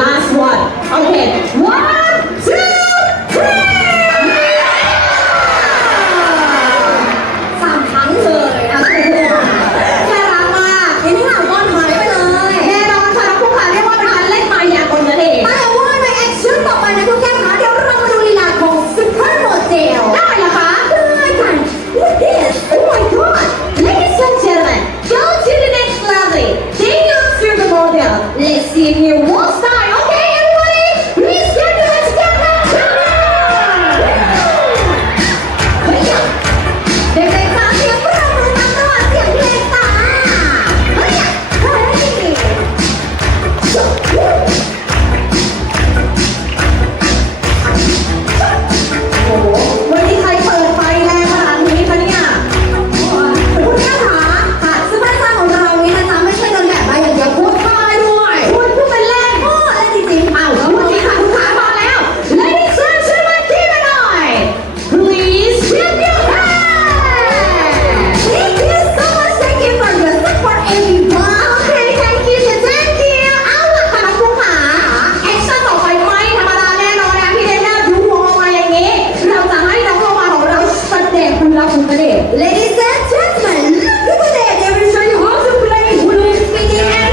last one okay 1 2 3 3 ครั้งเลยนะคุณผู้ชมแค่รักมากทีนี้ค่ะบอลหายไปเลยแน่นอนค่ะผู้ขาเรียกว่าเป็นการเล่นมายากลนั่นเองแต่ว่าในแอคชั่นต่อไปนะคุณแก้มคะเดี๋ยวเรามาดูลีลาของซุปเปอร์โมเดลได้เหรอคะได้กัน What is oh my god ladies and gentlemen go to the next level take off through the model let's see if you walk style okay everybody please get to the step now เฮ้ยเด็กๆคะเสียงปรบมือตามจังหวะเสียงเพลงตาเฮ้ยเฮ้ยโอ้โหวันนี้ใครเปิดไฟแรงขนาดนี้คะเนี่ยคุณแม่คะค่ะซึ่งบ้านสร้างของเรานี้นะจ๊ะไม่ใช่เดินแบบได้อย่างเดียวพูดไทยด้วยคุณพูดเป็นเล่นพูดเล่นจริงๆอ้าวพูดจริงค่ะคุณขามาแล้ว Ladies and gentlemen ทีละหน่อย Please clap your hands Thank you so much Thank you for your support everyone Okay thank you thank you เอาล่ะค่ะน้องผู้ขาแอคชั่นต่อไปไม่ธรรมดาแน่นอนนะพี่เดน่าดูวงมาอย่างนี้เราจะให้น้องโลมาของเราแสดงคุณลักษณ์คุณประเดช Ladies and gentlemen look at that they will show you how to play with speaking and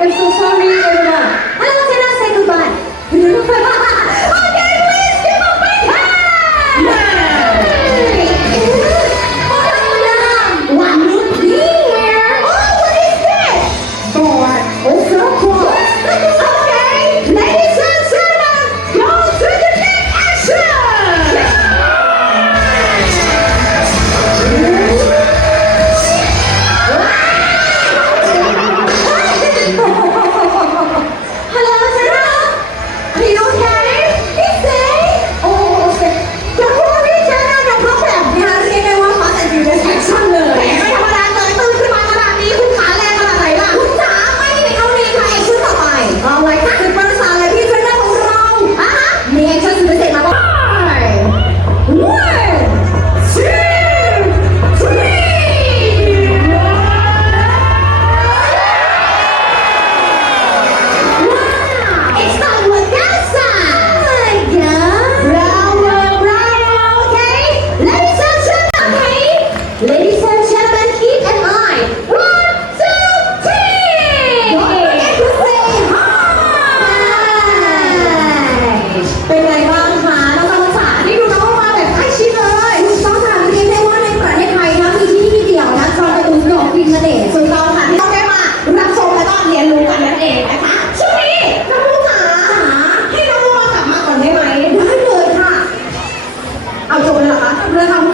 I'm so sorry, Sarah. Hello, Sarah. Say goodbye. Okay, please give a big hand. What look here? Oh, what is this? Board. Oh, so cool. Okay, ladies and gentlemen, go to the next action. Hello, Sarah. Are you okay? Is it? Oh, okay. เดี๋ยวคุณพี่เจอหน้ากับเขาแบบนี้เรียกได้ว่ามาแต่อยู่ในแอคชั่นเลยไม่ธรรมดาเลยตื่นขึ้นมาขนาดนี้คุณขาแรงขนาดไหนล่ะคุณจ๋าไม่มีเอาเลยค่ะแอคชั่นต่อไปเอาไว้ค่ะคือประสานเลยพี่เทรนเนอร์ของเราอ่ะฮะมีแอคชั่นสุดพิเศษมาบ้าง One, two, three. Wow, it's not what that's Bravo, bravo, okay? Ladies and gentlemen, okay? Ladies and gentlemen, keep an eye. 1, 2, 3. Don't forget to say hi. เป็นไงบ้างคะน้องๆจ๋านี่ดูน้องมาแบบใกล้ชิดเลยถูกต้องค่ะเรียกได้ว่าในประเทศไทยนะมีที่นี่ที่เดียวนะจอการ์ตูนของพิมพ์เดชถูกต้องค่ะที่ต้องได้มารับชมและก็เรียนรู้กันนั่นเองนะคะช่วงนี้น้องจ๋าให้น้องมากลับมาก่อนได้ไหมได้เลยค่ะเอาจบเลยเหรอคะเรื่องทำ